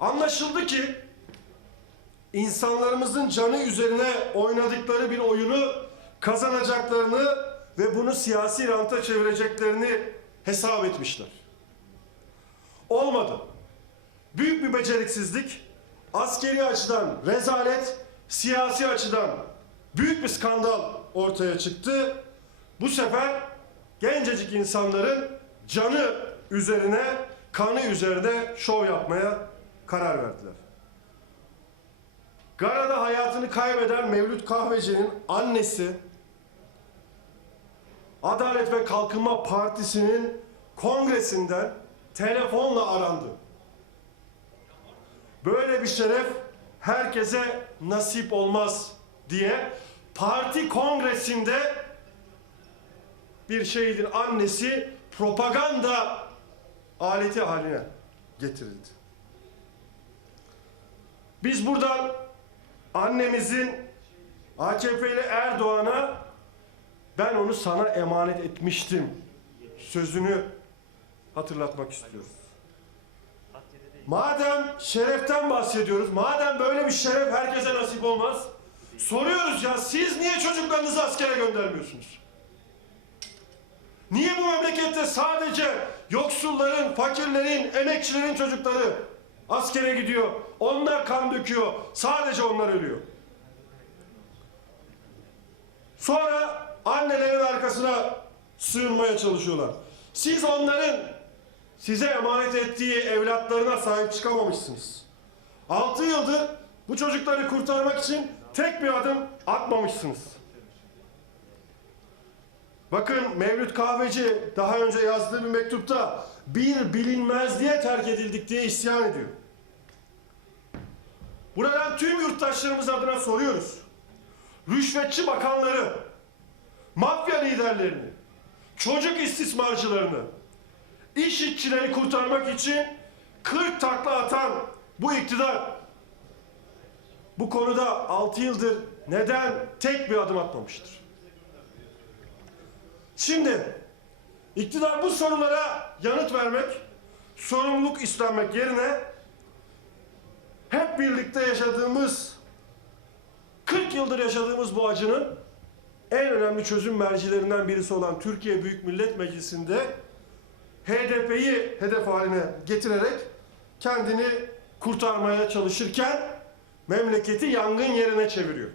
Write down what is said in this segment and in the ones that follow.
Anlaşıldı ki insanlarımızın canı üzerine oynadıkları bir oyunu kazanacaklarını ve bunu siyasi ranta çevireceklerini hesap etmişler. Olmadı. Büyük bir beceriksizlik, askeri açıdan rezalet, siyasi açıdan büyük bir skandal ortaya çıktı. Bu sefer gencecik insanların canı üzerine, kanı üzerine şov yapmaya karar verdiler. Gara'da hayatını kaybeden Mevlüt Kahveci'nin annesi Adalet ve Kalkınma Partisi'nin kongresinden telefonla arandı. Böyle bir şeref herkese nasip olmaz diye parti kongresinde bir şehidin annesi propaganda aleti haline getirildi. Biz buradan annemizin AKP'li Erdoğan'a ben onu sana emanet etmiştim sözünü hatırlatmak istiyoruz. Madem şereften bahsediyoruz, madem böyle bir şeref herkese nasip olmaz, soruyoruz ya siz niye çocuklarınızı askere göndermiyorsunuz? Niye bu memlekette sadece yoksulların, fakirlerin, emekçilerin çocukları askere gidiyor? Onlar kan döküyor, sadece onlar ölüyor. Sonra annelerin arkasına sığınmaya çalışıyorlar. Siz onların size emanet ettiği evlatlarına sahip çıkamamışsınız. Altı yıldır bu çocukları kurtarmak için tek bir adım atmamışsınız. Bakın Mevlüt Kahveci daha önce yazdığı bir mektupta bir bilinmez diye terk edildik diye isyan ediyor. Buradan tüm yurttaşlarımız adına soruyoruz. Rüşvetçi bakanları, mafya liderlerini, çocuk istismarcılarını, iş işçileri kurtarmak için 40 takla atan bu iktidar bu konuda 6 yıldır neden tek bir adım atmamıştır? Şimdi iktidar bu sorulara yanıt vermek, sorumluluk üstlenmek yerine hep birlikte yaşadığımız 40 yıldır yaşadığımız bu acının en önemli çözüm mercilerinden birisi olan Türkiye Büyük Millet Meclisi'nde HDP'yi hedef haline getirerek kendini kurtarmaya çalışırken memleketi yangın yerine çeviriyor.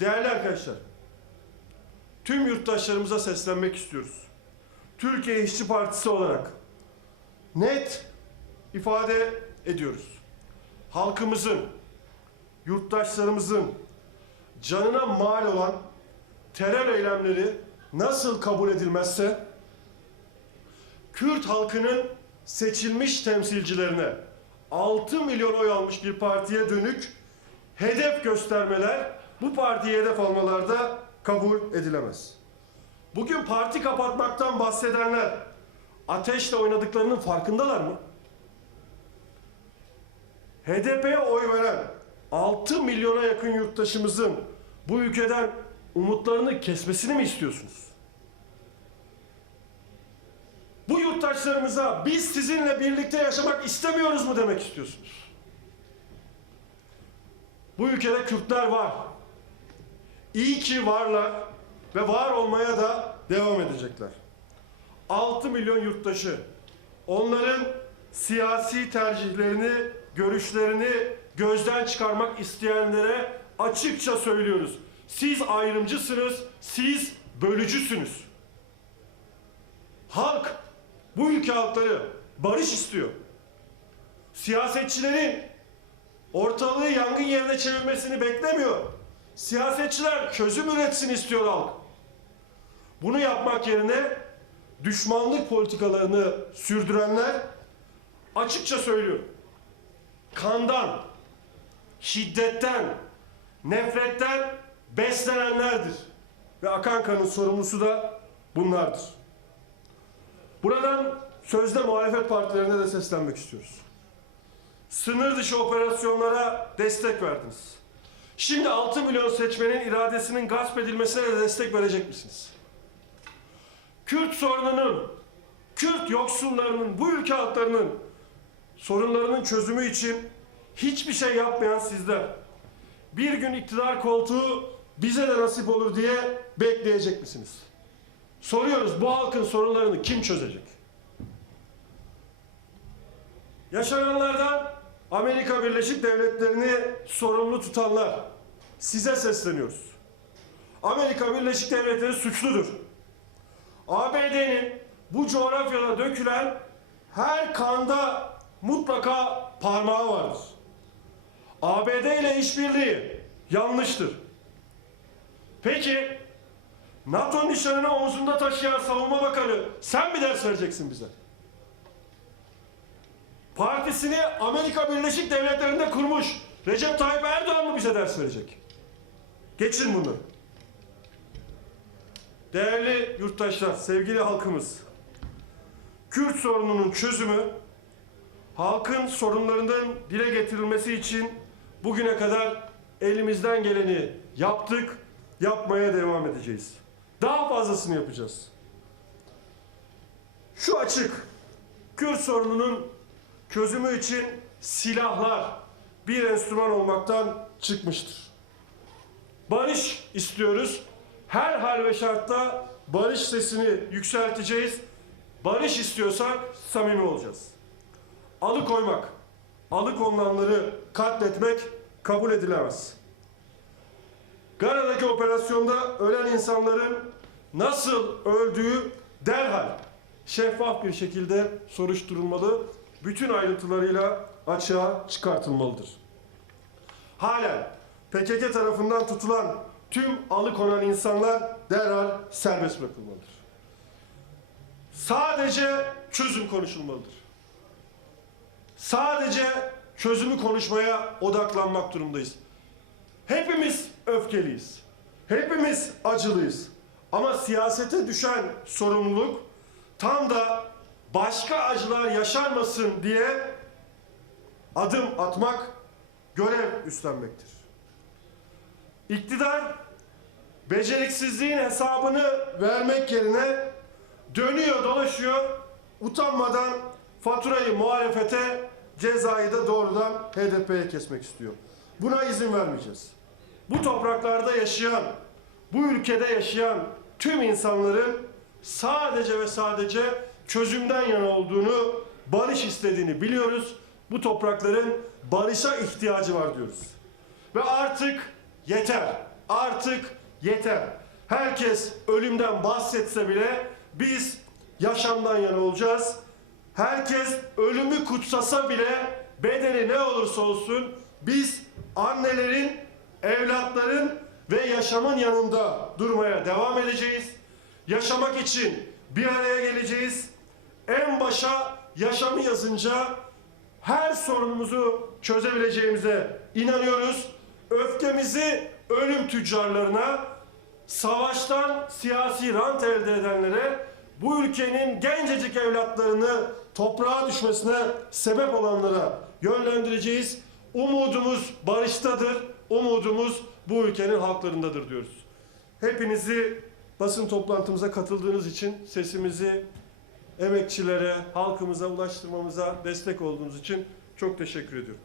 Değerli arkadaşlar, tüm yurttaşlarımıza seslenmek istiyoruz. Türkiye İşçi Partisi olarak net ifade ediyoruz. Halkımızın, yurttaşlarımızın canına mal olan terör eylemleri nasıl kabul edilmezse Kürt halkının seçilmiş temsilcilerine 6 milyon oy almış bir partiye dönük hedef göstermeler bu partiye hedef almalarda kabul edilemez. Bugün parti kapatmaktan bahsedenler ateşle oynadıklarının farkındalar mı? HDP'ye oy veren 6 milyona yakın yurttaşımızın bu ülkeden umutlarını kesmesini mi istiyorsunuz? Bu yurttaşlarımıza biz sizinle birlikte yaşamak istemiyoruz mu demek istiyorsunuz? Bu ülkede Kürtler var. İyi ki varlar ve var olmaya da devam edecekler. 6 milyon yurttaşı onların siyasi tercihlerini, görüşlerini gözden çıkarmak isteyenlere açıkça söylüyoruz. Siz ayrımcısınız, siz bölücüsünüz. Halk, bu ülke halkları barış istiyor. Siyasetçilerin ortalığı yangın yerine çevirmesini beklemiyor. Siyasetçiler çözüm üretsin istiyor halk. Bunu yapmak yerine düşmanlık politikalarını sürdürenler açıkça söylüyor. Kandan, şiddetten, nefretten beslenenlerdir. Ve akan kanın sorumlusu da bunlardır. Buradan sözde muhalefet partilerine de seslenmek istiyoruz. Sınır dışı operasyonlara destek verdiniz. Şimdi 6 milyon seçmenin iradesinin gasp edilmesine de destek verecek misiniz? Kürt sorununun, Kürt yoksullarının, bu ülke halklarının sorunlarının çözümü için hiçbir şey yapmayan sizler, bir gün iktidar koltuğu bize de nasip olur diye bekleyecek misiniz? Soruyoruz bu halkın sorunlarını kim çözecek? Yaşananlardan Amerika Birleşik Devletleri'ni sorumlu tutanlar size sesleniyoruz. Amerika Birleşik Devletleri suçludur. ABD'nin bu coğrafyada dökülen her kanda mutlaka parmağı vardır. ABD ile işbirliği yanlıştır. Peki NATO nişanını omuzunda taşıyan savunma bakanı sen mi ders vereceksin bize? Partisini Amerika Birleşik Devletleri'nde kurmuş Recep Tayyip Erdoğan mı bize ders verecek? Geçin bunu. Değerli yurttaşlar, sevgili halkımız. Kürt sorununun çözümü halkın sorunlarının dile getirilmesi için bugüne kadar elimizden geleni yaptık, yapmaya devam edeceğiz. Daha fazlasını yapacağız. Şu açık, Kürt sorununun çözümü için silahlar bir enstrüman olmaktan çıkmıştır. Barış istiyoruz. Her hal ve şartta barış sesini yükselteceğiz. Barış istiyorsak samimi olacağız. Alıkoymak, alıkonulanları katletmek kabul edilemez. Gara'daki operasyonda ölen insanların nasıl öldüğü derhal şeffaf bir şekilde soruşturulmalı, bütün ayrıntılarıyla açığa çıkartılmalıdır. Halen PKK tarafından tutulan tüm alıkonan insanlar derhal serbest bırakılmalıdır. Sadece çözüm konuşulmalıdır. Sadece çözümü konuşmaya odaklanmak durumdayız. Hepimiz öfkeliyiz. Hepimiz acılıyız. Ama siyasete düşen sorumluluk tam da başka acılar yaşanmasın diye adım atmak, görev üstlenmektir. İktidar beceriksizliğin hesabını vermek yerine dönüyor dolaşıyor utanmadan faturayı muhalefete cezayı da doğrudan HDP'ye kesmek istiyor. Buna izin vermeyeceğiz. Bu topraklarda yaşayan, bu ülkede yaşayan tüm insanların sadece ve sadece çözümden yana olduğunu, barış istediğini biliyoruz. Bu toprakların barışa ihtiyacı var diyoruz. Ve artık yeter. Artık yeter. Herkes ölümden bahsetse bile biz yaşamdan yana olacağız. Herkes ölümü kutsasa bile bedeli ne olursa olsun biz annelerin, evlatların ve yaşamın yanında durmaya devam edeceğiz. Yaşamak için bir araya geleceğiz. En başa yaşamı yazınca her sorunumuzu çözebileceğimize inanıyoruz. Öfkemizi ölüm tüccarlarına, savaştan siyasi rant elde edenlere, bu ülkenin gencecik evlatlarını toprağa düşmesine sebep olanlara yönlendireceğiz. Umudumuz barıştadır, umudumuz bu ülkenin halklarındadır diyoruz. Hepinizi basın toplantımıza katıldığınız için sesimizi emekçilere, halkımıza ulaştırmamıza destek olduğunuz için çok teşekkür ediyorum.